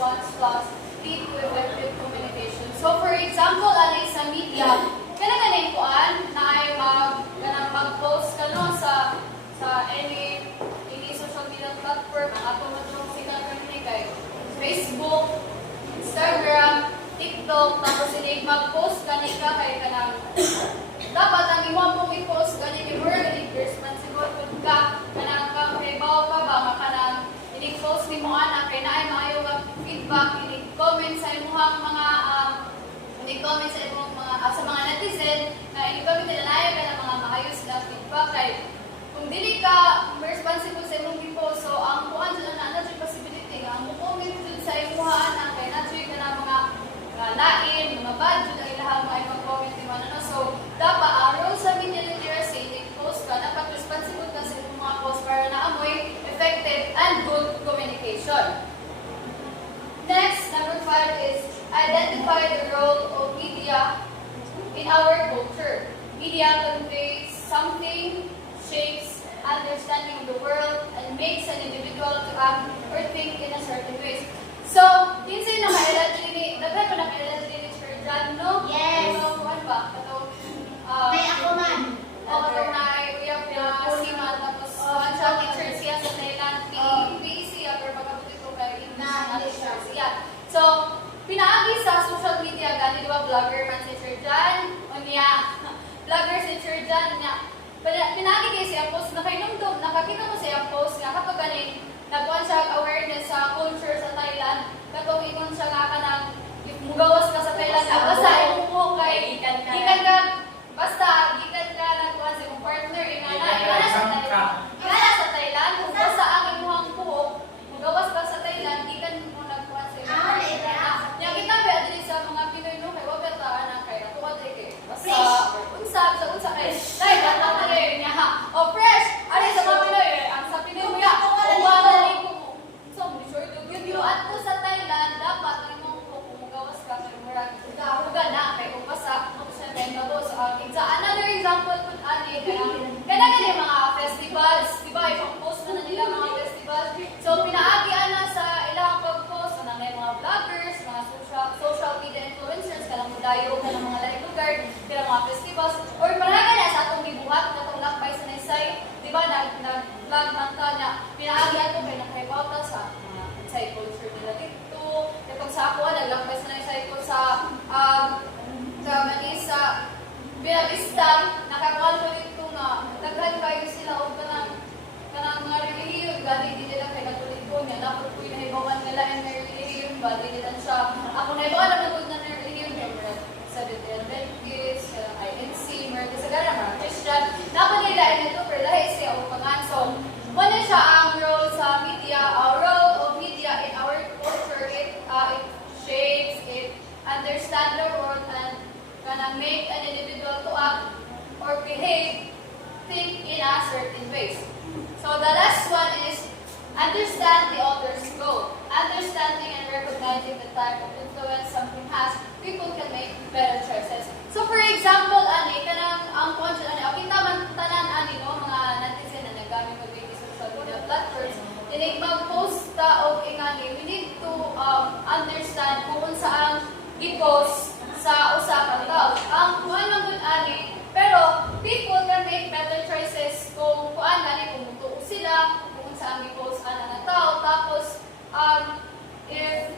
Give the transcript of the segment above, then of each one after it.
ones plus lead to effective communication. So for example, alay sa media, kanang kuan na ay mag-post ka no sa any social media platform, ang ato matulong sila kanina kay Facebook, Instagram, TikTok, tapos ini mag-post kanina kay kanang dapat ang imo pong i-post kanina kay more responsible pud ka kanang kaibaw pa ba kanang ini-post nimo ana kay naay maayo nga feedback, ini-comment sa imong mga ini-comment sa imong mga sa mga netizen na ini-comment nila naay ka mga maayos na feedback kay kung dili ka responsible sa imong i-post, so ang kuan dyan na possibility nga ang comment dyan sa imong ana kay na-check na mga lain, mga bad dyan ang ilahang mga ibang comment nimo ano. So dapat araw sa media literacy, i-post ka, dapat responsible ka sa imong mga post para naamoy effective and good communication. Next, number 5 is identify the role of media in our culture. Media conveys something, shapes understanding of the world, and makes an individual to act or think in a certain ways. So, kinsay na kailan din daghan ko na kailan din Sir John, no? Yes. So, ano ba? May ako man. Katong na uyab na si Man, tapos siya teacher siya sa Thailand, PEC, pero pagkabuti ko kay teacher siya. So, pinaagi sa social media, gani di ba vlogger man si Sir John, o niya, vlogger si Sir John, niya, pinaagi kayo siya post, nakakita mo siya post, nga kapag ganing, nagkuhan siya awareness sa culture sa Thailand, kapag ikon siya nga ka ng, mugawas ka sa Thailand, basta yung mo kay, gikan ka, basta, gikan ka, nagkuhan sa yung partner, ingana sa Thailand, kung basta ang imuhang buhok, mugawas ka sa Thailand, gikan mo nagkuhan sa yung partner. Yang kita ba, din sa mga Pinoy no, kay wag ta na kay natuwa kay basta unsa kay dai bata rin niya ha. O fresh, ari sa mga Pinoy, ang sa Pinoy mo ya, wala ni ko. So, mo sure yung at ko sa Thailand dapat ang imong mugawas ka kay murag huga na kay kung basta mo sa Thailand mo. So, another example pud ani kaya mga festivals, di ba? I-post na nila mga festivals. So, pinaagi ana sa ilang pag-post na may mga vloggers, mga social media influencers, kanang mudayo, kanang mga laing lugar, kanang mga festivals, or paraga na sa atong gibuhat, katong lakbay sa Naysay, di ba? Nag-vlog man ta na pinaagi ato kay nakaibaw ta sa mga Naysay culture nila dito. Kapag sa ako, naglakbay sa Naysay ko sa Manisa, Binavista, nakakuha ko dito nga, daghan kayo sila o kanang mga relihiyon, gani di nila kay katulig ko niya, dapat ko yung nahibawan nila yung relihiyon ba, di nila siya, ako nahibawan ang nagod na relihiyon, kaya sa Bethel Adventist, kanang INC, mga kasagara, mga Christian, dapat nila ito, pero lahi siya o panganson. Muna siya ang role sa media, role of media in our culture, it shapes, it understand the world, and can make an individual to act or behave, think in a certain ways. So the last one is understand the author's goal. Understanding and recognizing the type of influence something has, people can make better choices. So for example, ani kanang ang conscious ani, kita man tanan ani no mga netizen na nagamit og social media platforms, dinig mag-post ta og ingani, we need to understand kung unsa ang i-post sa usa ka tao. Ang kuan man gud ani, pero people can make better choices kung kuan gani kung mutuo sila, kung unsa ang i-post ana nga tao. Tapos if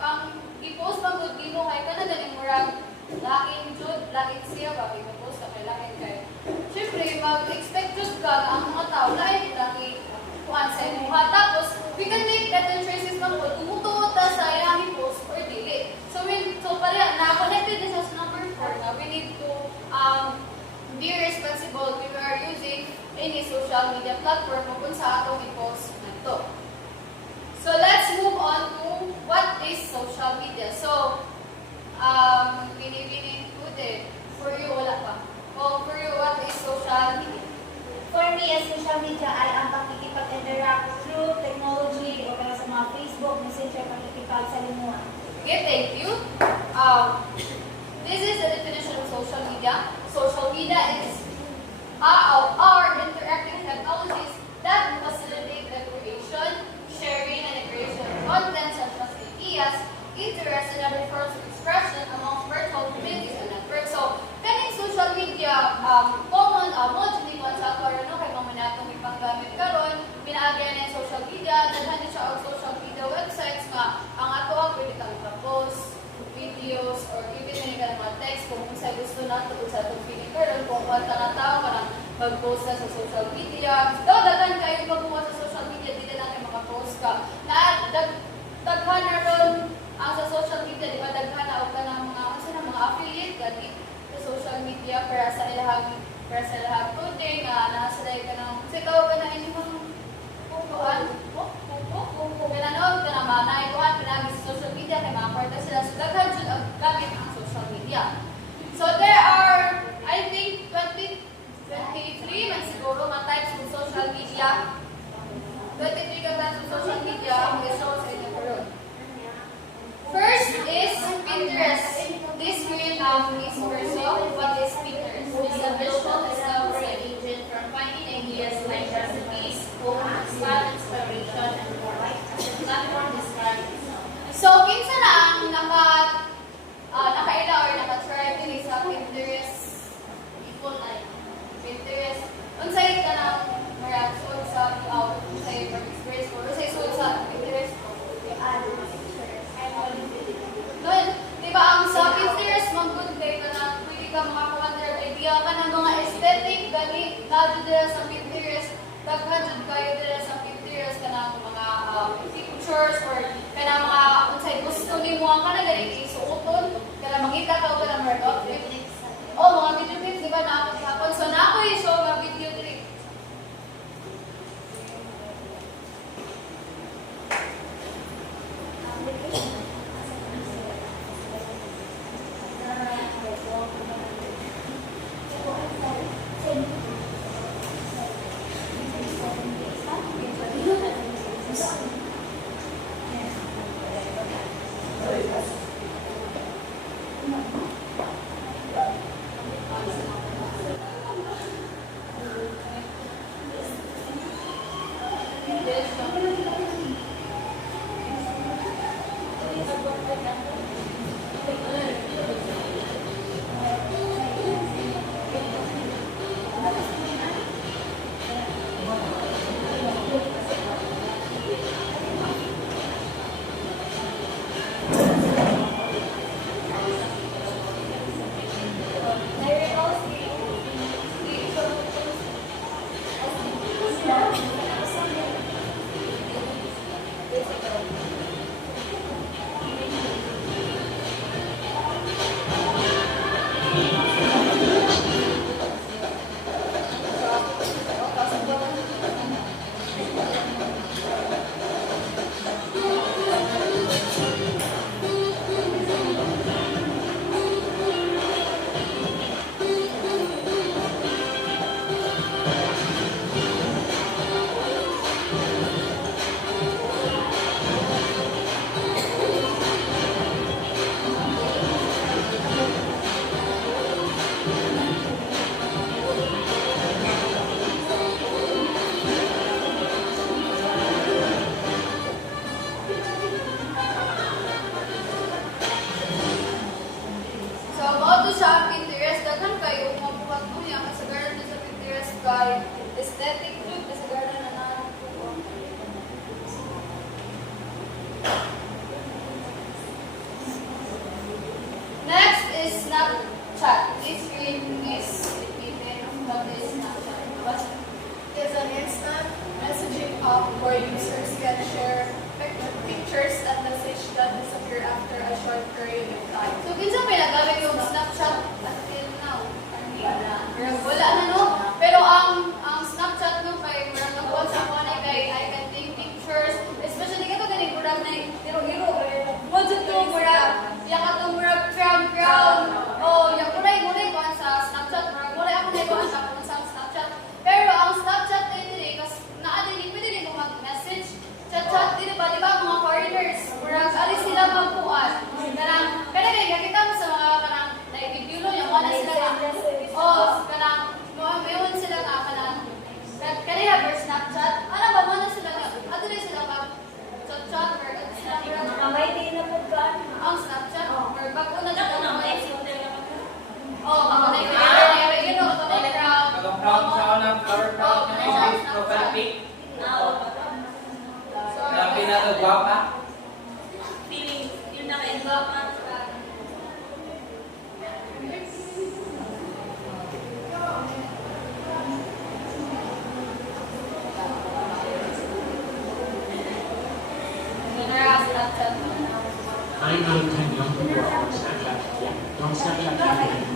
ang i-post man gud imo kay kana gani murag lain jud, lain siya ba kay post ka kay lain kay. Syempre mag-expect jud ka nga ang mga tao lain lagi kuan sa imo. Tapos we can make better choices man gud kung mutuo ta sa iyang i-post or dili. So pala, na-connected din sa number 4 na we need to be responsible if we are using any social media platform kung sa atong i-post nito. So let's move on to what is social media. So, bini for you, wala pa. For you, what is social media? For me, social media ay ang pakikipag-interact through technology o kaya sa mga Facebook, Messenger, pakikipag sa limuan. Okay, thank you. This is the definition of social media. Social media is our interactive technologies that facilitate the creation, sharing, and integration of content such as buhat ka na tao, parang mag-post ka sa social media. Daw, daghan kayo pag-post sa social media, dili lang kayo makapost ka. Daghan na ron ang sa social media, di ba, daghan na ka ng mga affiliate gani sa social media para sa ilahang coding, nasa ka ng, kasi ikaw ka na inyong pupuan, pinanood ka na manaikuhan ka na sa social media, kaya mga kwarta sila, so daghan dyan ang gamit ang social media. So there are, I think, 23 man siguro mga types of social media. 23 ka types of social media ang i-show sa inyo karon. First is Pinterest. This green is person. What is Pinterest? It's a visual discovery agent for finding ideas like recipes, poems, style, inspiration, and more. As the platform describes itself. So, kinsa na ang nakaila or naka-try din sa Pinterest? People like Pinterest. Unsay ka na reaction sa unsay experience or unsay sa Pinterest? Noon, di ba ang sa Pinterest, mag-good kay ka na pwede ka makakuha ng idea ka ng mga aesthetic, gani, lalo dila sa Pinterest, daghan jud kayo dila sa Pinterest ka ng mga pictures or ka ng mga unsay gusto ni mo ang ka na gani isuoton, ka na mangita ka o ka na mga outfit. O, mga video clips, di ba, nakakapon. So, na ako i-show mga video clips. Aesthetic look, kasagaran na natin po. Next is Snapchat. This screen is repeated. What is Snapchat? It's an instant messaging app where users can share pictures and message that disappear after a short period of time. So, kinsa pinagamit yung Snapchat until now? Wala na, no? Pero ang Snapchat no kay murag ang sa mo na kay I can take pictures, especially kato gani murag na hiro-hiro. Mo jud to murag ya kato murag crown. Oh, ya kuray ko sa Snapchat, murag ako na ko sa Snapchat. Pero ang Snapchat dili kas naa dili pwede din mo mag-message. Chat dili ba mga foreigners, murag ali sila magpuan. Kanang nakita mo sa mga kanang video no yung wala sila oh, kanang mayroon sila nga kanang kanina per Snapchat. Ano ba mo na sila nga? Ato rin sila mag-chat or Instagram. Kamay din na po ka. Ang Snapchat or bago na sila mag- Oh, Ah, ako na yung you know, ako na yung crowd. Nag-proud sa ako ng flower crowd na profile pic. Grabe na ito, guwapa. Feeling, yung naka-involve na sa 9 out of 10 young people are on Snapchat. Yeah, don't Snapchat everything.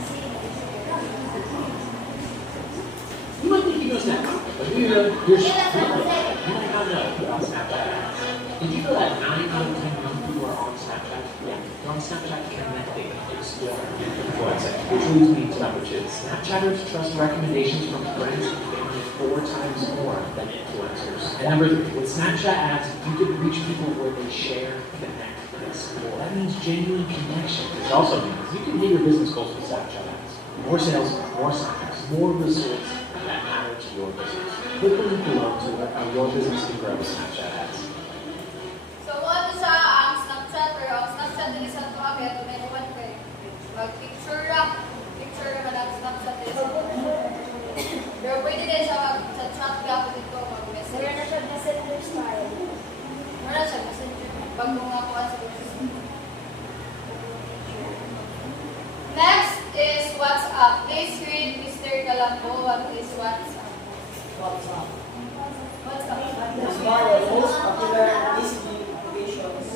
You might think you know Snapchat, but you're stupid. You might not know about Snapchat ads. Did you know that 9 out of 10 young people are on Snapchat? Yeah, they're on Snapchat connecting, exploring, and influencing, which leads me to number 2. Snapchatters trust recommendations from friends and family 4 times more than influencers. And number 3, with Snapchat ads, you can reach people where they share, connect, and explore. That means genuine connection. It also means you can hit your business goals with Snapchat ads. More sales, more signups, more results that matter to your business. Click the link below to learn how your business can grow with Snapchat ads. So, ano sa ang Snapchat, pero ang Snapchat din sa ito kaya ito may naman kay mag-picture ra ka lang Snapchat din sa pero pwede din siya mag-chat ka ako dito, mag-message. Wala na siya messenger style. Wala siya, messenger. Pag kung ako sa business. Next is WhatsApp. Please read Mr. Calambo. What is WhatsApp? WhatsApp. WhatsApp. It's one of the most popular messaging applications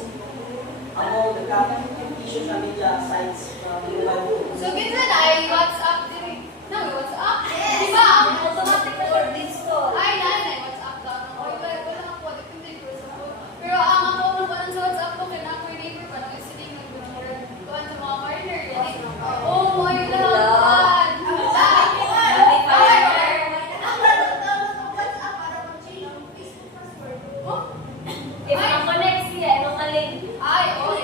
among the top 50 social media sites from the world. So, ginsan ay WhatsApp din. No, WhatsApp? Di ba? Ang automatic na Or install. ay, nanay, WhatsApp daw. Wala ako, hindi ko sa phone. Pero ang ako naman sa WhatsApp ko, kaya ako yung neighbor pa, nang isiling nag-download. Kuhan sa mga partner. Oh my God! If na-connect siya, ano ka-link? Ay, oh.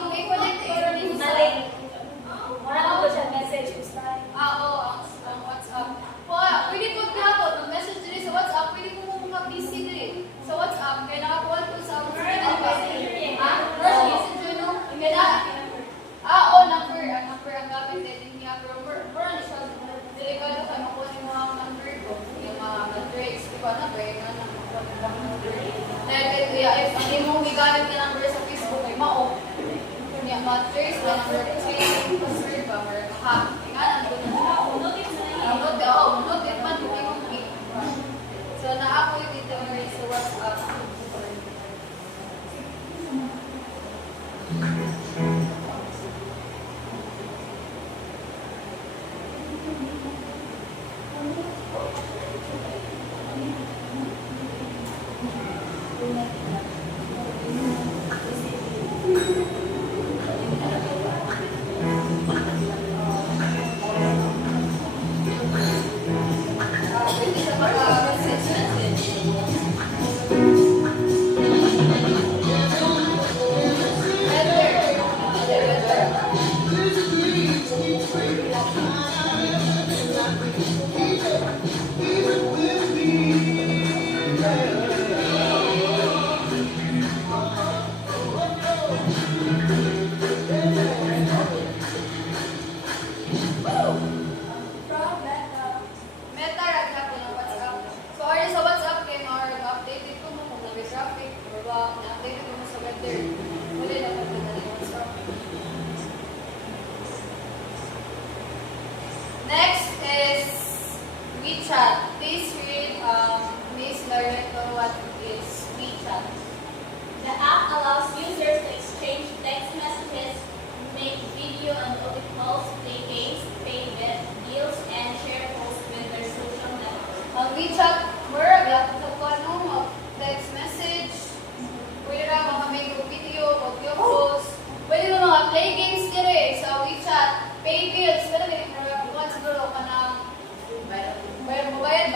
Yung i-connect ko rin yung sa... Na-link. Wala ko siya message style. Oo, ang WhatsApp. Pwede ko gahapon, mag-message din sa WhatsApp, pwede ko mo busy din sa WhatsApp, kaya nakakuha ko sa Ha? First messenger, no? Kaya number. Ang number ang gamit din niya. Pero na siya, delikado kayo makuha yung mga number ko. Yung mga tricks, di ba? Number, yung number. If hindi mo gigamit na number sa Facebook, ay mao. Kanya, ma-trace na number, change, password ba, or hack. Tingnan, ko na siya. Note man, hindi mo so, na-ako yung dito sa WhatsApp. Pwede siya maka-message. Meta rag na po ng WhatsApp. So, ari sa WhatsApp kay mga updated ko mo kung nag-traffic or ba, na-updated ko mo sa weather. Muli na po na yung WhatsApp. Next is WeChat. Please read Miss Loreto what is WeChat. The app allows users to exchange text messages, make video and audio calls, play games, pay bills, and share posts with their social network. Ang WeChat, mura, gapon sa kung ano, text message, pwede ra mga may video, audio post, pwede mo mga play games dire sa WeChat, pay bills, pero ganit na buwan siguro ka ng bayad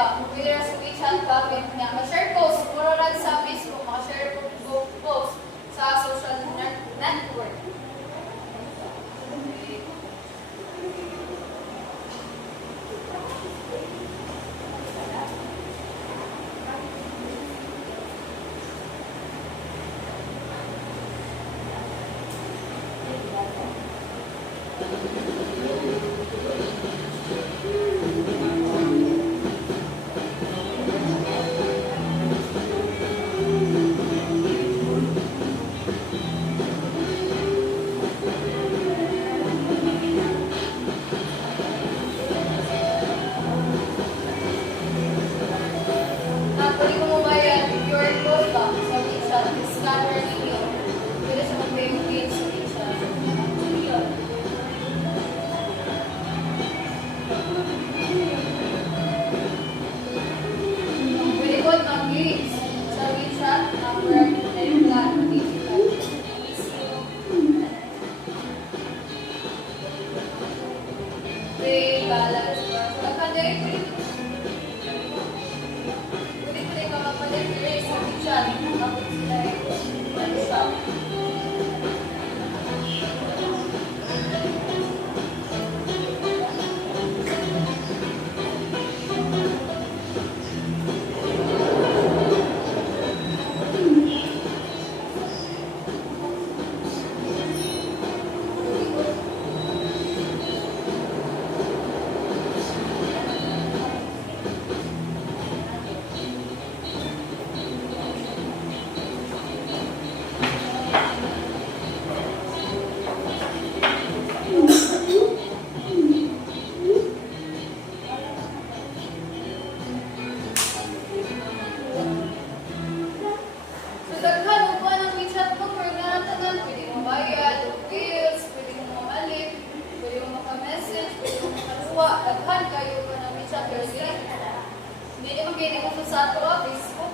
sa ato, Facebook.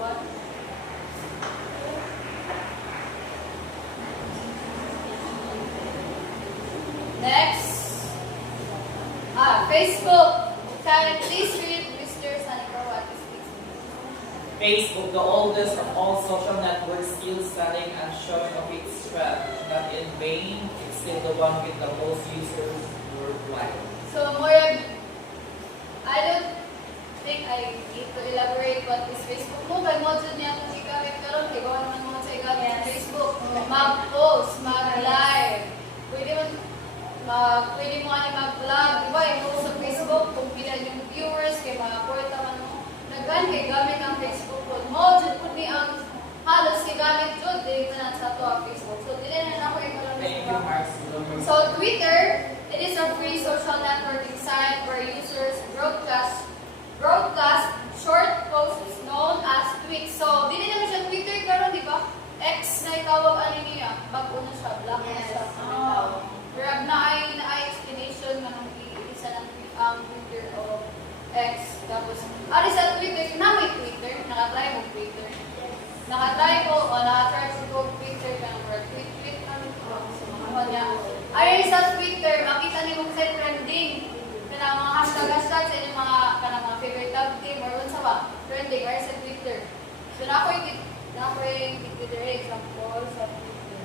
What? Next. Facebook. Can please read Mr. Sanico what is Facebook? Facebook, the oldest of all social networks, still selling and showing off its strength. Not in vain, it's still the one with the most users worldwide. So, more, I don't think I need to elaborate what is Facebook mo. Kaya mo dyan niya kung igamit karon kaya gawa naman mo sa igamit ng Facebook. Mag-post, mag-live. Pwede mo ano mag-vlog. Diba, i-post sa Facebook kung bilan yung viewers, kaya makaporta man mo. Naggan kay gamit ang Facebook po. Mo dyan po ni ang halos kay gamit dyan. Dili na sa to ang Facebook. So, dili na ako ikaw Thank you, Mark. So, Twitter, it is a free social networking site where users broadcast short posts known as tweets. So, di naman siya Twitter karon, di ba? X na itawag ano niya. Bago na siya, black na siya. Pero na ay explanation nga nung isa ng Twitter o X. Tapos, ari sa Twitter, na may Twitter, nakatry mo Twitter. Nakatry ko, o nakatry ko Twitter ka ng tweet kami ko sa mga niya. Ari sa Twitter, makita niyo kung sa trending. Kanang mga hashtag sa inyong mga favorite tag team or unsa ba trending or sa Twitter. So na ako yung Twitter example sa Twitter.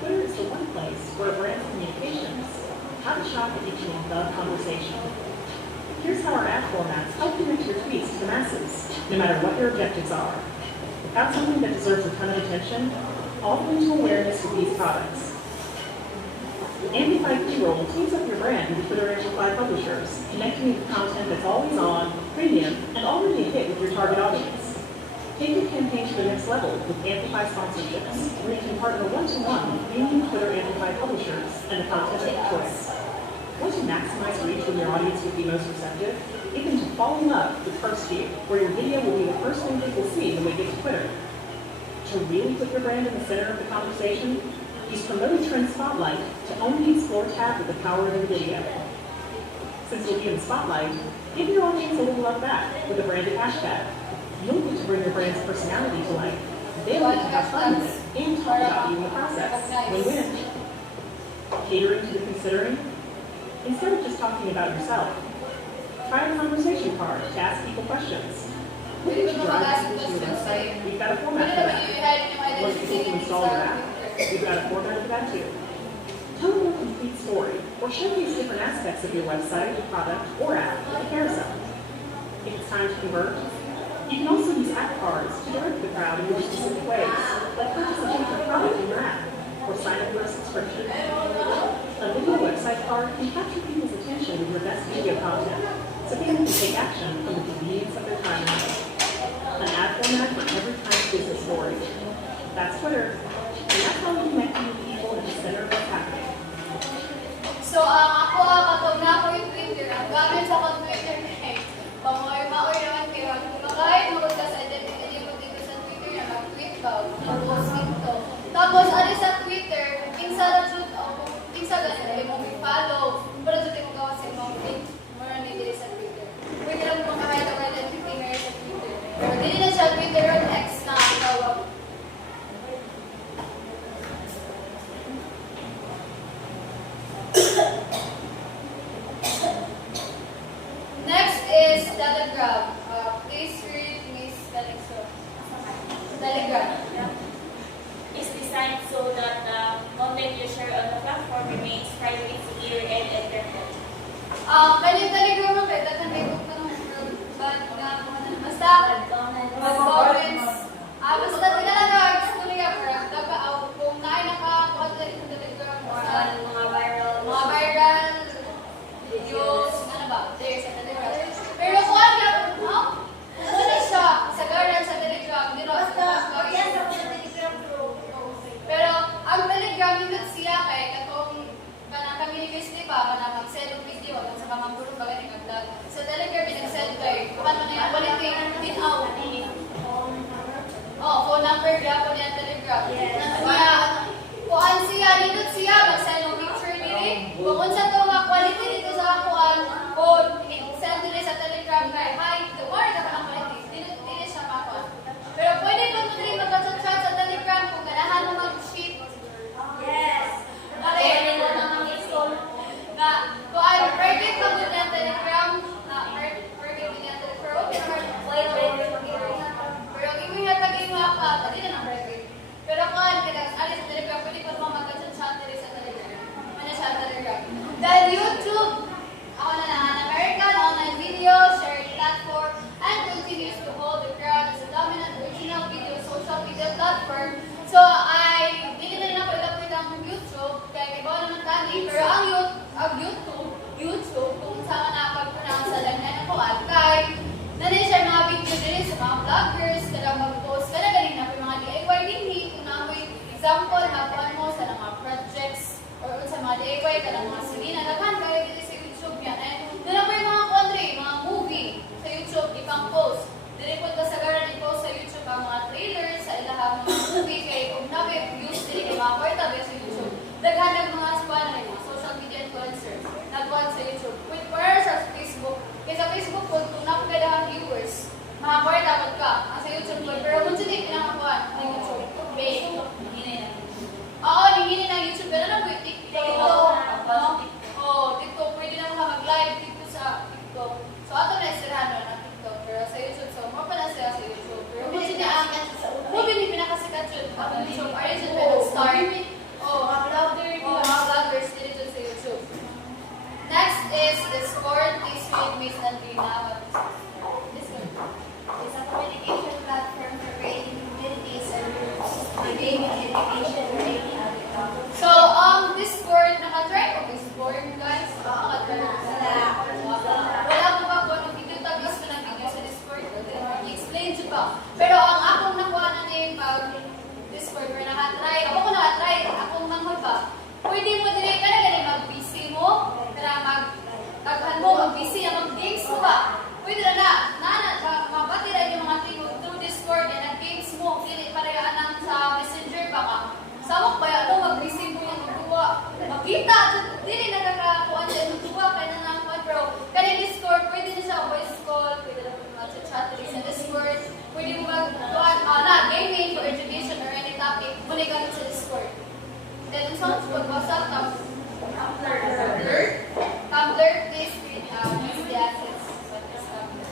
Twitter is the one place where brand communications, how to shop and each the conversation. Here's how our ad formats help connect your tweets to the masses, no matter what your objectives are. Without something that deserves a ton of attention, all the way to awareness with these products. Amplify Pre-roll teams up your brand with Twitter Amplify publishers, connecting you with content that's always on, premium, and already a hit with your target audience. Take your campaign to the next level with Amplify sponsorships, where you can partner one-to-one with premium Twitter Amplify publishers and the content of your choice. Want to maximize reach when your audience would be most receptive? Get them to fall in love with First View, where your video will be the first thing people see when they get to Twitter. To really put your brand in the center of the conversation, use Promoted Trend Spotlight to only explore tab with the power of the video. Since you'll be in the spotlight, give your audience a little love back with a branded hashtag. You'll get to bring your brand's personality to life. They'll get to have fun with it and talk about you in the process. Win-win. Catering to the considering? Instead of just talking about yourself, try a conversation card to ask people questions. What Pwede did mo you drive mag-ask people to your questions website? sa'yo. We've got a Pwede format for naman that. yung i-hide yung Want identity people to sa install your app? Twitter. We've got a format for that too. Tell them a complete story or showcase different aspects of your website, product, or app with a carousel. If it's time to convert, you can also use app cards to direct the crowd in more specific ways, like purchase a different product in your app or sign up for a subscription. A video website card can capture people's attention with your best video content, so people can take action from the convenience of their timeline. An ad format for every kind of business story. That's Twitter, and that's how we connect you with people at the center of what's happening. So, ako, kapag na ako yung Twitter, ang gamit sa akong Twitter na pamoy-maoy naman kayo. Kung kahit maganda sa identity mo dito sa Twitter na mag-tweet ba, mag-posting to. Tapos, ano sa Twitter, kinsa na shoot, o kinsa ganun, ay mo follow. Pero dito mo gawa sa imong link, mura na dito sa Twitter. Pwede lang mo kahit ang identity na sa Twitter. Pero dito na siya Twitter at X na tawag. Next is Telegram. Please read Miss Calixto. Telegram. Is designed so that the content you share on the platform remains private, secure, and encrypted. Kanya Telegram mo kaya dagan may book ka ng basta mag-comments. Basta tinalaga gusto niya para dapat kung naay naka-content sa Telegram sa Mga viral. mga viral videos, ano ba? There sa Telegram. Pero kung ano siya sa garden sa Telegram, di ba? Basta pa na mag-send ng video at sa mga group ba ganing vlog. Sa Telegram pinag-send kay kung ano na yan, wala kay din out. Oh, phone number gyapon niya Telegram. Kaya kuan siya dito siya mag-send ng picture dili. Kung unsa to nga quality dito sa kuan, phone send dili sa Telegram kay hi, the more ka pa quality. Dili siya pa. Pero pwede ko to dili mag-chat sa Telegram kung ganahan mo mag-sheet. Yes. Okay, na kuan perfect pag na Telegram na perfect niya Telegram. Okay, pero gawin na tagin mo pa, dili na perfect. Pero kuan kada ali sa Telegram pwede pa mo mag-chat dili sa Telegram. Ano siya Telegram? Dahil YouTube ako na lang an American online video sharing platform and continues to hold the crown as a dominant original video social media platform. So I dili na ako ilapit ang YouTube kaya iba naman tani pero ang YouTube kung saan na pag-pronounce sa lagnan ako at kay nani siya mga video dili sa mga vloggers kada mag-post kada galing na mga DIY dinhi kung na may example magkuhan mo sa mga projects or sa mga DIY kada mga silina daghan kaya dili sa YouTube yan and doon na po yung mga country mga movie sa YouTube ipang post dili po kasagaran i-post sa YouTube ang mga trailers sa ilahang mga movie kay kung nabi views dili kay mga kwarta ba sa YouTube daghan ang mga squad na mga social media influencers nagkuhan sa YouTube with para sa Facebook kaya sa Facebook po kung napagadahan viewers mga kwarta po ka ang sa YouTube po pero kung hindi pinakakuhan ang YouTube Facebook oo nanginin ang YouTube pero na po yung TikTok TikTok pwede na mga mag-live dito sa TikTok so ato na isirahan na TikTok pero sa YouTube so mo pa na sila sa YouTube pero kung hindi ang movie ni pinakasikat yun ang YouTube are you just star mga vloggers dito sa YouTube. Next is Discord. Please read Miss Andrina. This one. It's a communication platform for creating communities and groups, gaming, education, or any other topic. So, Discord, nakatry ko Discord, guys. Nakatry ko. Wala ko ba kung anong video tabis ko ng video sa Discord. I-explain siya pa. Pero ang akong nakuha na ngayon pag Discord, where nakatry, ako ko nakatry, akong manghod ba? Pwede mo din ka na ganun mag-busy mo, para mag-taghan mo, mag-busy, mag-games mo ba? Pwede na mabati rin yung mga tingog through Discord, yan ang games mo, hindi parehaan lang sa Messenger ba ka? Samok ba yan, mag-busy mo yung magduwa, magkita, hindi nakakakuan dyan, magduwa, kaya na nakuan, pero kaya Discord, pwede na siya voice call, pwede na mag-chat sa Discord, pwede mo mag-tuan, gaming for education or any topic, muna gamit sa Discord. Then, ang sounds pag WhatsApp, Tumblr, please read use the assets. What is Tumblr?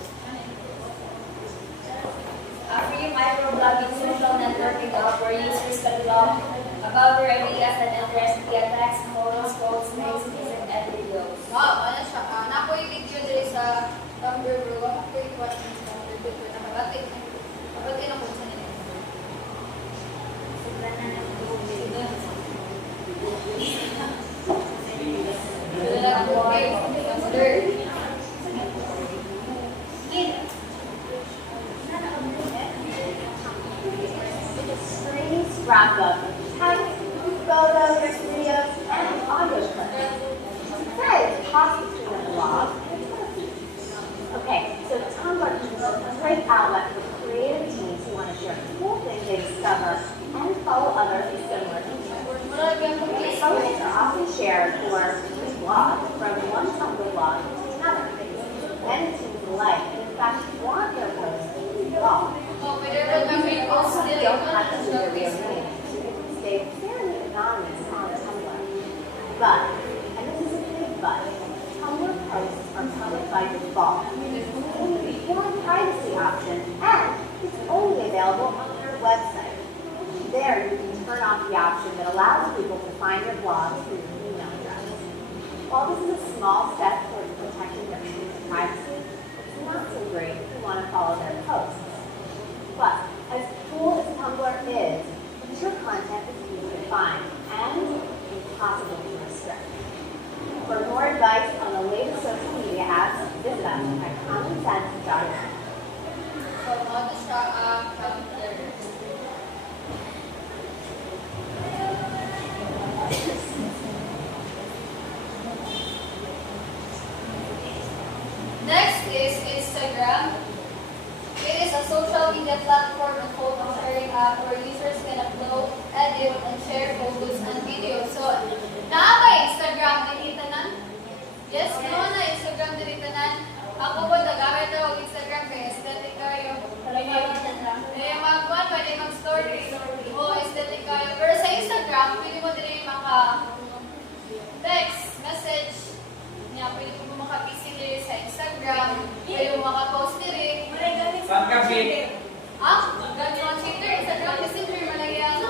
A free microblogging social networking app where users can blog about their ideas and interests via text, photos, quotes, messages, and videos. Wow, ano siya? Nakoy video dili sa Tumblr, bro. Nakoy what yung Tumblr video. Nakabati. Nakabati na kung saan nila. Sobrang na Scrapbook, having photos, videos, and audio clips. Today, it's possible to do a blog. Okay, so Tumblr is a great outlet for creative teams who want to share cool things they discover and follow others with similar interests. Posts are often shared or reblogged from one Tumblr blog to another. Many teams alike, and in fact, want their posts to be blogged. Oh, pwede rin mag-read post You nila. don't have to do your real name. You can stay fairly anonymous on Tumblr. But, and this is a big but, Tumblr posts are public by default. There's one privacy option, and it's only available on their website. There, you can turn off the option that allows people to find your blog through your email address. While this is a small step towards protecting their privacy, it's not so great if you want to follow their posts. But, as cool as Tumblr is, your content is easy to find and impossible to restrict. For more advice on the latest social media apps, visit us at commonsense.org. So, ano siya Tumblr. social media platform and photo sharing app where users can upload, edit, and share photos and videos. So, naa ba Instagram din itanan? Yes, no na Instagram din itanan. Ako po nagamit ako ng Instagram kaya aesthetic kayo. Kaya mag-one, pwede mag-story. O, aesthetic kayo. Pero sa Instagram, pwede mo din maka-text, message. Nga, pwede mo maka-PC din sa Instagram. Pwede mo maka-post din. Saan ka, Vic? Ah, ganyan ang Twitter. Instagram, Messenger, malagay ang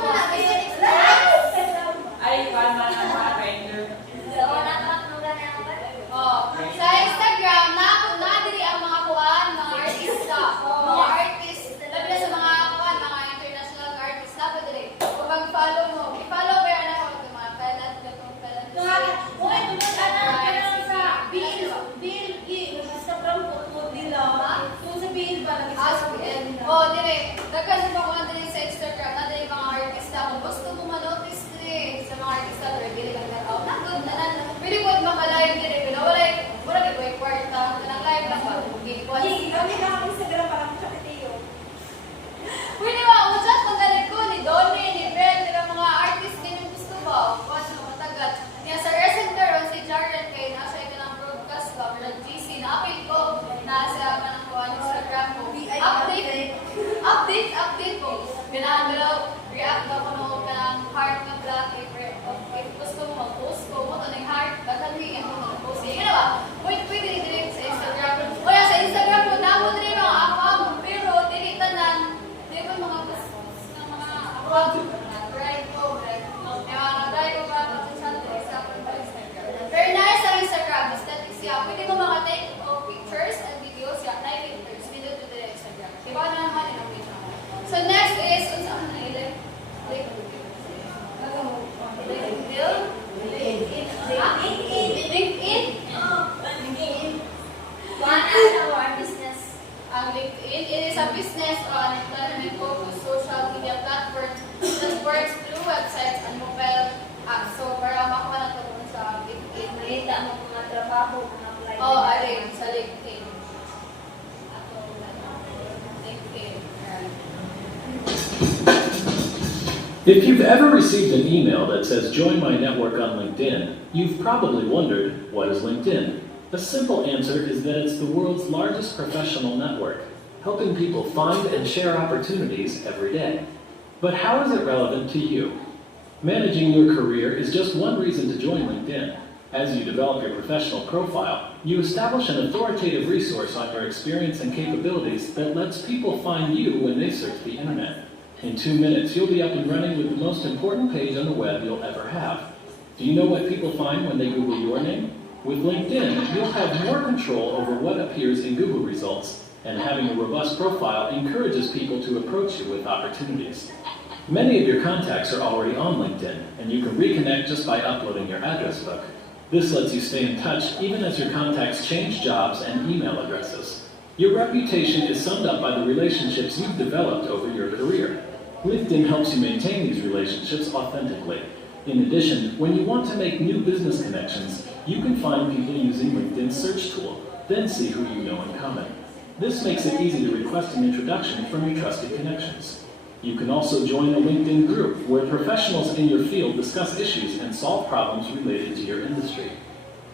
Ay, paano ang mga kinder? Oh, sa Instagram, na-diri ang mga kuan, mga artista. Mga artist, labi na sa mga kuan, mga international artist, na-diri. Kung mag-follow mo, i-follow ba yan ako ng mga talent, gatong talent. Oh, dire. Daghan pa kuan diri sa Instagram, na diri mga artista. Kung gusto mo ma-notice diri sa mga artista, diri lang na out. Nagod na nan. Pwede ko maka-live diri, pero wala ko kwarta. Kanang live lang ba? Gikuan. Pwede ba usat kung galit ko ni Donnie, ni Ben, nila mga artist din yung gusto ba? Kuan sa matagat. Niya sa Center on si Jared kay nasa ito ng broadcast ba, pero GC na apil ko nasa kanang kuan Instagram ko. Update ko. Ganahan daw react daw ko mo kanang heart na black if gusto mo mag-post ko mo to ng heart bagay ang mag-post. Sige na ba? Pwede direct sa Instagram. Wala sa Instagram ko damo diri mga account pero dili tanan. Di ba mga posts ng mga account right ko right. Kaya nagday ko para sa Instagram. Pero na sa Instagram, aesthetic siya. Pwede mo take pictures and videos siya. Like pictures, video to the Instagram. Diba na naman yung video. So next is, unsa man na ile? LinkedIn? Ang LinkedIn, it is a business on employment-focused social media platform that works through websites and mobile apps. So, para makuha na ito sa LinkedIn. Oh, ari, sa LinkedIn. If you've ever received an email that says join my network on LinkedIn, you've probably wondered, what is LinkedIn? The simple answer is that it's the world's largest professional network, helping people find and share opportunities every day. But how is it relevant to you? Managing your career is just one reason to join LinkedIn. As you develop your professional profile, you establish an authoritative resource on your experience and capabilities that lets people find you when they search the internet. In 2 minutes, you'll be up and running with the most important page on the web you'll ever have. Do you know what people find when they Google your name? With LinkedIn, you'll have more control over what appears in Google results, and having a robust profile encourages people to approach you with opportunities. Many of your contacts are already on LinkedIn, and you can reconnect just by uploading your address book. This lets you stay in touch even as your contacts change jobs and email addresses. Your reputation is summed up by the relationships you've developed over your career. LinkedIn helps you maintain these relationships authentically. In addition, when you want to make new business connections, you can find people using LinkedIn's search tool, then see who you know in common. This makes it easy to request an introduction from your trusted connections. You can also join a LinkedIn group where professionals in your field discuss issues and solve problems related to your industry.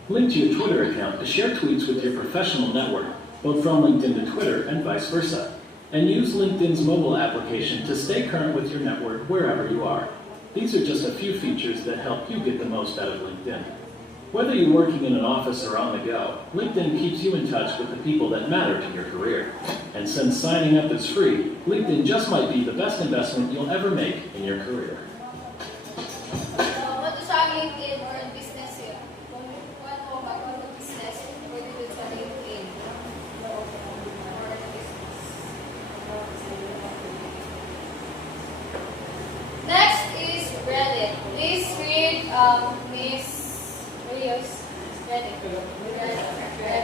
Link to your Twitter account to share tweets with your professional network, both from LinkedIn to Twitter and vice versa. And use LinkedIn's mobile application to stay current with your network wherever you are. These are just a few features that help you get the most out of LinkedIn. Whether you're working in an office or on the go, LinkedIn keeps you in touch with the people that matter to your career. And since signing up is free, LinkedIn just might be the best investment you'll ever make in your career. What is sa LinkedIn or business yun? Kung kuwan mo bago ng business, pwede dito sa LinkedIn. Next is Reddit. Please read Miss Rios. Reddit.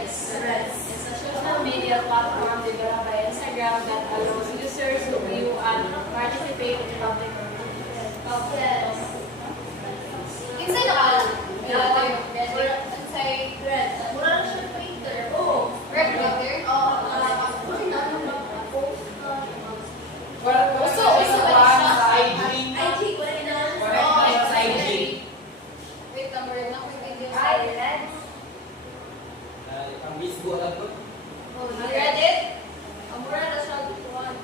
It's a social media platform developed by Instagram that allows users to view and participate in public content. Kinsa nakalan? Reddit. Say Reddit. Mura lang siya Twitter. Oh, Twitter? Sugo lang po. Oh, Reddit? Amura na siya bukuhan.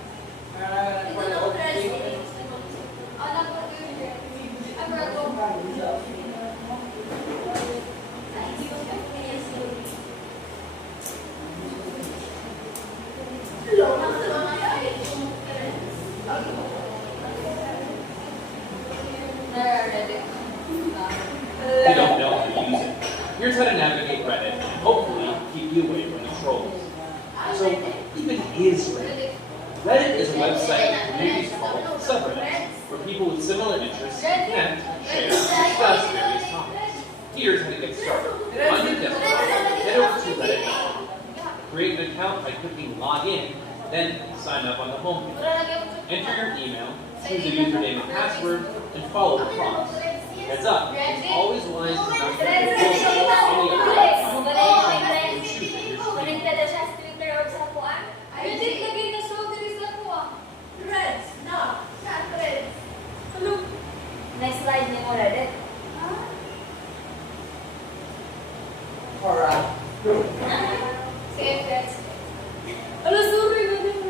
Ito na ko threads din. Anak ko yun. Amura ko. Reddit. You don't know how to use it. Here's how to navigate Reddit and hopefully keep you away from the trolls. So, even is Reddit? Reddit is a website and communities called subreddits, where people with similar interests connect, share, and discuss various topics. Here's how to get started. On your desktop, head over to Reddit.com. Create an account by clicking Login, then sign up on the homepage. Enter your email, choose a username and password, and follow the prompts. Heads up, it's always wise to not get any and choose at your screen. Connected na siya sa Twitter or sa kuan. Reddit lagi na show diri sa ko. Threads, no. Not threads. Next slide ni mo Reddit. Alright. Sige, Threads. Ano, sorry, Reddit.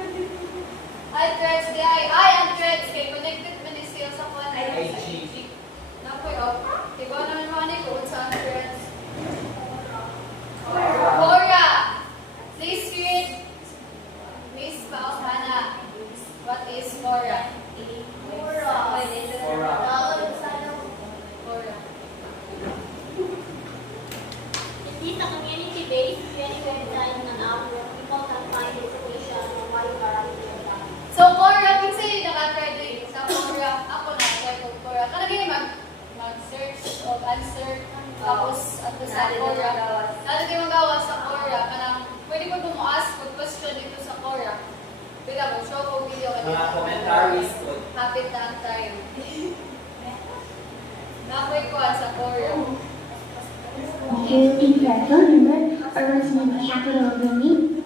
Ay, Threads, di ay. Ay, ang Threads. Kay connected man ni siya sa kuan. IG. Nakoy, oh. Diba naman mga ni kung saan Threads? Quora. Please read. Miss Pausana. What is Quora? Quora. Quora. Quora. It is a community-based training website na app where people can find information on wide variety of topics. So, Quora, kung sa'yo nakatry din sa Quora, ako na-try ko Quora. Kalagay mag-search o answer, tapos at sa Quora. Kalagay magawa sa Quora, kanang pwede ko tumuas kung question dito sa Quora. Bila mo, show ko video ka Mga dito. commentaries po. Hapit na ang time. Nakoy ko sa Quora. Do you think their phone number or what's in the capital of their name?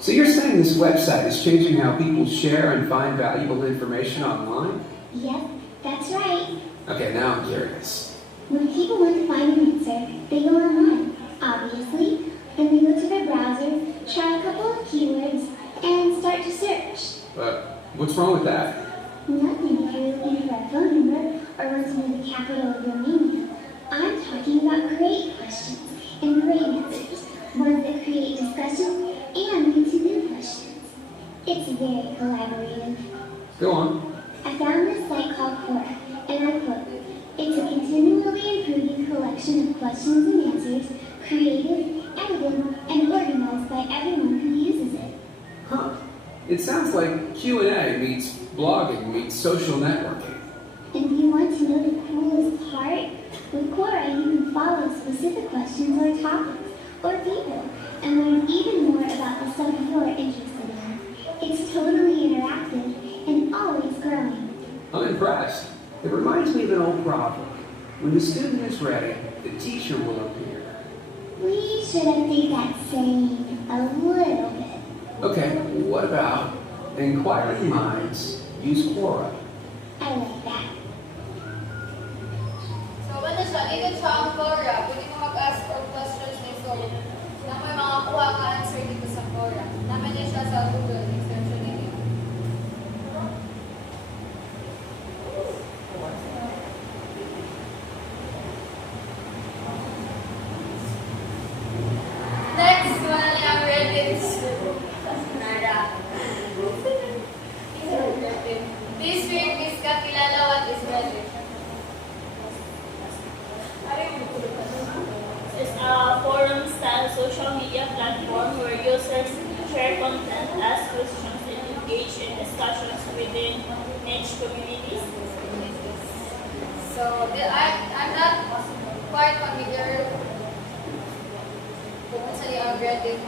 So you're saying this website is changing how people share and find valuable information online? Yep, that's right. Okay, now I'm curious. When people want to find an answer, they go online, obviously. Then they go to their browser, try a couple of keywords, and start to search. But what's wrong with that? Nothing if you're looking for a phone number or what's in the capital of Romania. I'm talking about great questions and great answers, ones that create discussion and lead to new questions. It's very collaborative. Go on. I found this site called Quora, and I quote, "It's a continually improving collection of questions and answers, creative, elegant, and organized by everyone who uses it." Huh. It sounds like Q&A meets blogging meets social networking. And if you want to know the coolest part, with Quora you can follow specific questions or topics or people and learn even more about the stuff you're interested in. It's totally interactive and always growing. I'm impressed. It reminds me of an old proverb. When the student is ready, the teacher will appear. We should update that saying a little bit. Okay, what about inquiring minds use Quora? I like that. So, ano siya? Dito siya ang Quora. Pwede mo mag-ask for questions dito. Na may mga kuha ka answer dito sa Quora. Naman din siya sa Google extension ninyo. Next, wala na yung Reddit. Nara. This week, Miss Kakilala, what is Reddit? It's a forum-style social media platform where users share content, ask questions, and engage in discussions within niche communities. So, I'm not quite familiar kung sa yung Reddit.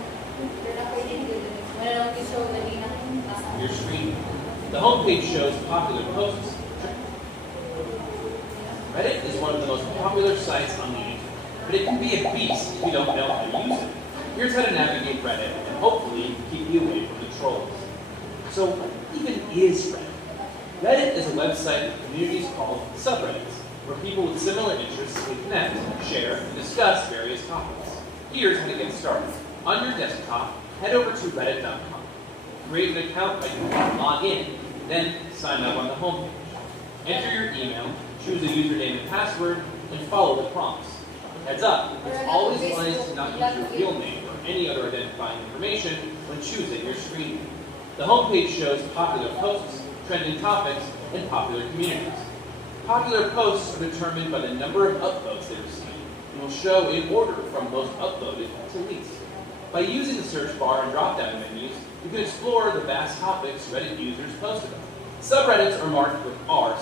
Pero na pwede din. Wala lang show na din Your screen. The homepage shows popular posts. Reddit is one of the most popular sites on the internet, but it can be a beast if you don't know how to use it. Here's how to navigate Reddit and hopefully keep you away from the trolls. So, what even is Reddit? Reddit is a website with communities called subreddits, where people with similar interests can connect, share, and discuss various topics. Here's how to get started. On your desktop, head over to reddit.com. Create an account by clicking log in, then sign up on the homepage. Enter your email, choose a username and password, and follow the prompts. Heads up, it's always wise to not use your real name or any other identifying information when choosing your screen name. The homepage shows popular posts, trending topics, and popular communities. Popular posts are determined by the number of upvotes they receive and will show in order from most upvoted to least. By using the search bar and drop-down menus, you can explore the vast topics Reddit users post about. Subreddits are marked with r/.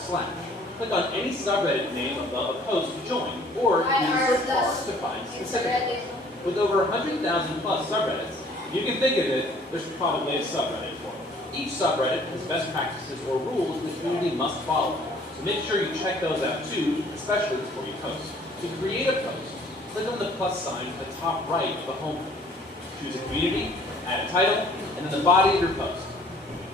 Click on any subreddit name above a post to join, or use the search bar to find specific. With over 100,000 plus subreddits, if you can think of it, there's probably a subreddit for it. Each subreddit has best practices or rules the community must follow, so make sure you check those out too, especially before you post. To create a post, click on the plus sign at the top right of the homepage. Choose a community, add a title, and then the body of your post.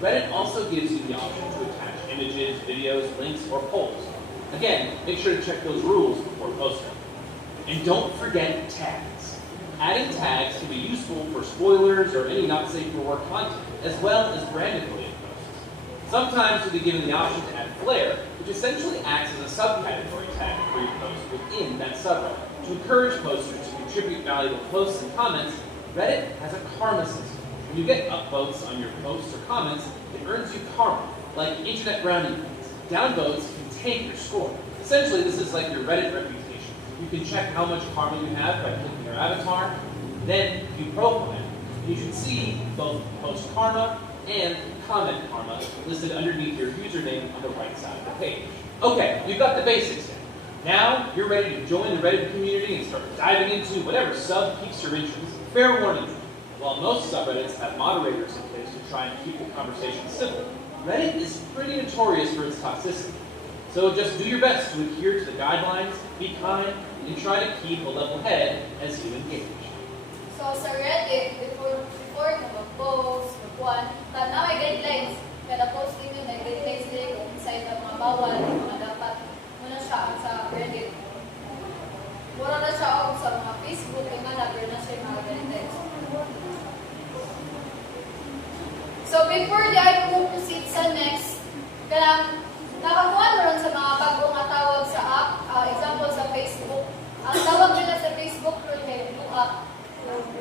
Reddit also gives you the option to attach images, videos, links, or polls. Again, make sure to check those rules before posting. And don't forget tags. Adding tags can be useful for spoilers or any not safe for work content, as well as branded-related posts. Sometimes you'll be given the option to add flair, which essentially acts as a subcategory tag for your post within that subreddit. To encourage posters to contribute valuable posts and comments, Reddit has a karma system. When you get upvotes on your posts or comments, it earns you karma, like internet brownie points. Downvotes can tank your score. Essentially, this is like your Reddit reputation. You can check how much karma you have by clicking your avatar, then view profile. And you should see both post karma and comment karma listed underneath your username on the right side of the page. Okay, you've got the basics down. Now you're ready to join the Reddit community and start diving into whatever sub piques your interest. Fair warning, while most subreddits have moderators in place to try and keep the conversation civil, Reddit is pretty notorious for its toxicity. So just do your best to adhere to the guidelines, be kind, and try to keep a level head as you engage. So sa Reddit, before mo mag-post, mag-one, na may guidelines. Kada posting yun, may guidelines din kung inside ang mga bawal, mga dapat. Muna siya sa Reddit. Mura na siya ako sa mga Facebook, yung mga pero na siya yung mga guidelines. So before the I move proceed sa next, kanang nakakuha na rin sa mga bagong tawag sa app, example sa Facebook. Ang tawag nila sa Facebook rin kay Blue App.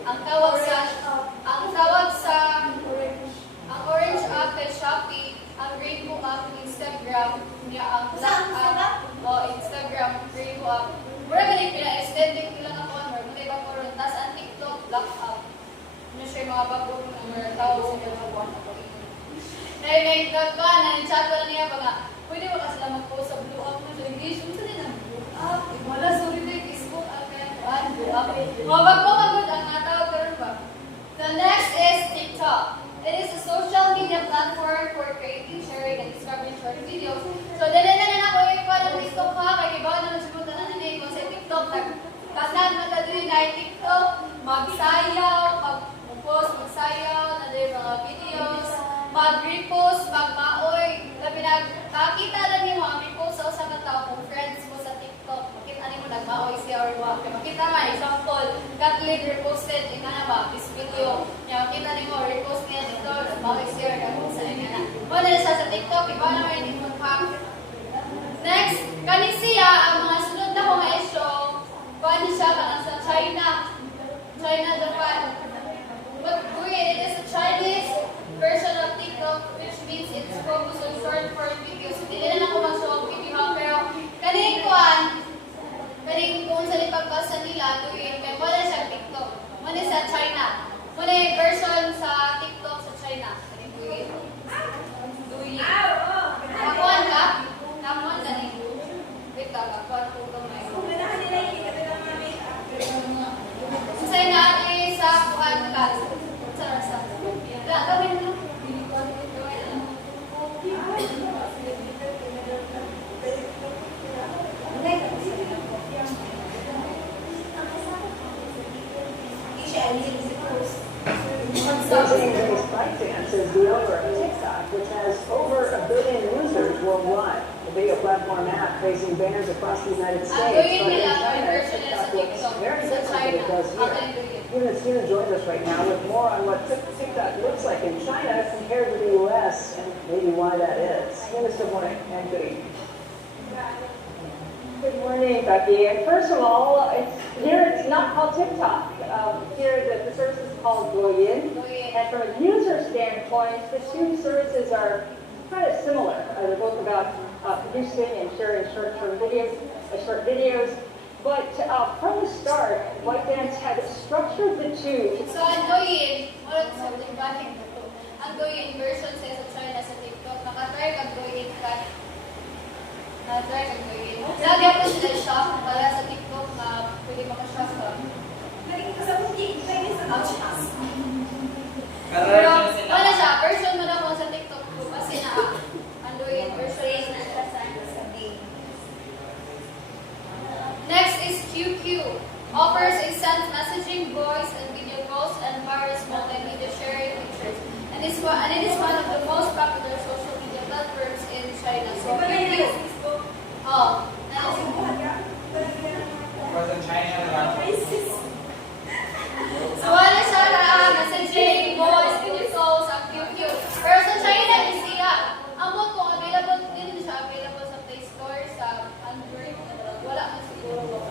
Ang orange app kay Shopee, ang rainbow app ng Instagram, niya ang black app, Instagram, rainbow app. Mura galing pina-extending nila na kung ano, muna iba po rin. Tapos ang TikTok, black app. Ano siya yung mga bagong number, tawag sa nila na buwan ako. Na-chat ko na niya ba nga, pwede ba kasi lang mag-post sa blue app mo sa engagement sa nila blue app. Wala, sorry na yung Facebook app kaya blue app. Mabag-magod ang natawag ka rin ba? The next is TikTok. It is a social media platform for creating, sharing, and discovering short videos. So, dali na ako yung parang TikTok ha, kaya iba na nasubutan na nila yung sa TikTok. Kasan matadiri na yung TikTok, magsayaw, mag-post, magsayaw, na din mga videos, mag-repost, mag-maoy. Labi nakakita lang yung mga repost sa usang tao kung friends mo sa TikTok. Makita niyo nag-maoy siya or wak. Makita nga, example, Kathleen reposted, yung nga ba, this video. Makita niyo, repost niya dito, nag-maoy siya or nag-post na nga na. Wala na siya sa TikTok, iba naman yung TikTok ha. Next, kanin siya, ang mga sunod na mga issue, paano siya kanang sa China, Japan. But it is a Chinese version of TikTok, which means it's focused on short form videos. Hindi na ako mag-show video ha, pero kaning kung sa lipagbasa nila, tuwing kaya wala siya TikTok. Muna sa China. Muna yung version sa TikTok sa China. Kaning tuwing. Nakakuhan ka? Nakakuhan ka ni. Wait ka, nakakuhan ko ito may. Sa natin sa kuhan ka. Sa gawin mo. ByteDance is the owner of TikTok, which has over 1 billion users worldwide. a video platform app facing banners across the United States. Ang But gawin in nila, China, version nila sa TikTok looks TikTok. very Sa different than China. it does Ang here. gawin. Eunice Tina joins us right now with more on what TikTok looks like in China compared to the U.S. and maybe why that is. Eunice, good morning and good evening. Good morning, Becky. And first of all, it's not called TikTok. Here, the service is called Douyin. And from a user standpoint, the two services are kind of similar. They're both about producing and sharing short videos. But from the start, ByteDance had structured the two. So, ang Douyin, wala sa bahin ko to. Ang Douyin version sa China sa TikTok, nakatry ang Douyin ka. Na-try ang Douyin. Lagi ako sila shock para sa TikTok na pwede makashock ka. Pero, wala siya, version mo na ko sa TikTok ko kasi na ang Douyin version na siya sa Next is QQ. Offers instant messaging, voice, and video calls, and various multimedia sharing features. And it is one of the most popular social media platforms in China. So QQ. Oh, Because in China, so wala siya na messaging, voice, video calls, ang QQ. Pero sa China, is siya. Ang mo kung available din siya, available sa Play Store, sa Android. Wala mo siguro.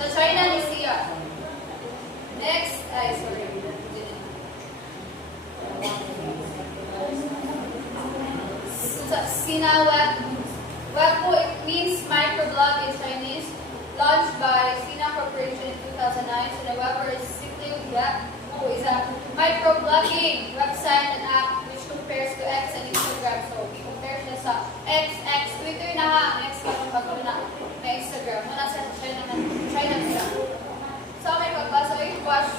Sa China, is siya. Next, sorry. Sina Web po, it means microblog in Chinese, launched by Sina Corporation in 2009. So the Webber is simply Web, who is a microblogging website and app which compares to X and Instagram. So we compare siya sa X, Twitter na ha, X bago na Instagram. Muna sa China siya. So may pagbasa ay Watch.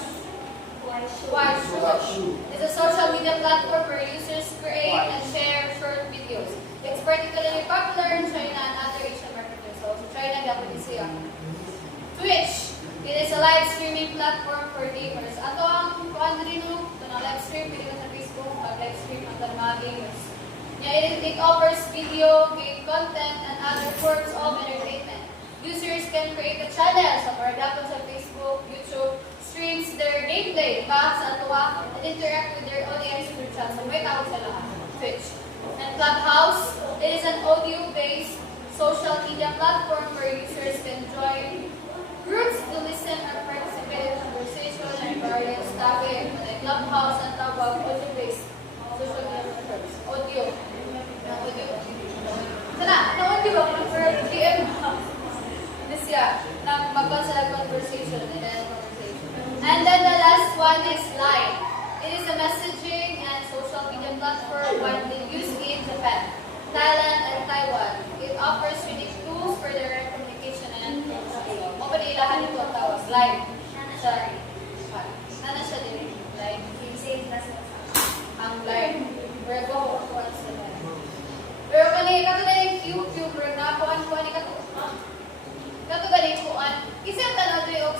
It's a social media platform where users create and share short videos. It's particularly popular in China and other Asian markets. So China, Japanese siya. Twitch. It is a live streaming platform for gamers. Ato ang kuan rin no, live stream pwede sa Facebook, live stream ang mga gamers. Yeah, it offers video, game content, and other forms of entertainment. Users can create a channel, so for example sa Facebook, YouTube, streams their gameplay, packs, at tuwa, and interact with their audience through chat. So may tawag sa lahat, Twitch. And Clubhouse, it is an audio-based social media platform where users can join groups to listen or participate in conversation and various topics. Like Clubhouse and tawag, audio-based social media platforms. Audio. Sana, na-audio ba? For PM. This year, mag-con sila conversation and then conversation. And then the last one is Line. It is a messaging and social media platform widely used in Japan, Thailand, and Taiwan. It offers unique tools for direct communication and open ilahan ito ang tawag. Line. Nana siya din. Line. Ang Line. Pero what's the Line? Pero kani kato na yung QQ, pero nakuan ko ni kato. Kato galing kuan. Kasi ang tanong ito yung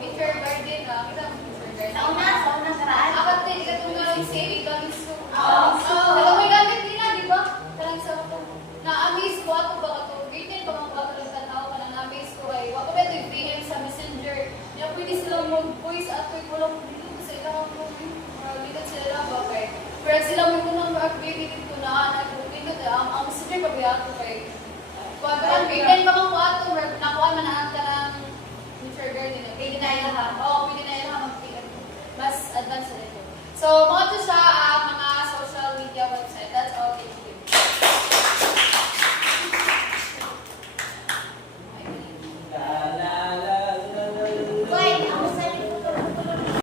Winter Garden. Kita mo Winter Garden. Sa una karaan. Ako din, katong yung saving gamit ko. Ako may gamit din na, di ba? Karang sa ako. Na-amaze ko ako ba ito? Written pa mga bago lang sa tao ka na na-amaze ko kayo. Ako ba ito yung PM sa Messenger. Kaya pwede silang mag-voice at pwede ko lang dito sa ilang ako. Dito sila lang ba kayo? Pero sila mo ko nang mag-baby dito na anak ko. Dito ang Messenger pa ba ako kayo? Kung parang written pa mga ato, nakuha manaan ka ng Winter Garden. Pwede na ilaha. Oo, pwede na ilaha mag-PM. Mas advanced na ito. So, mga ito siya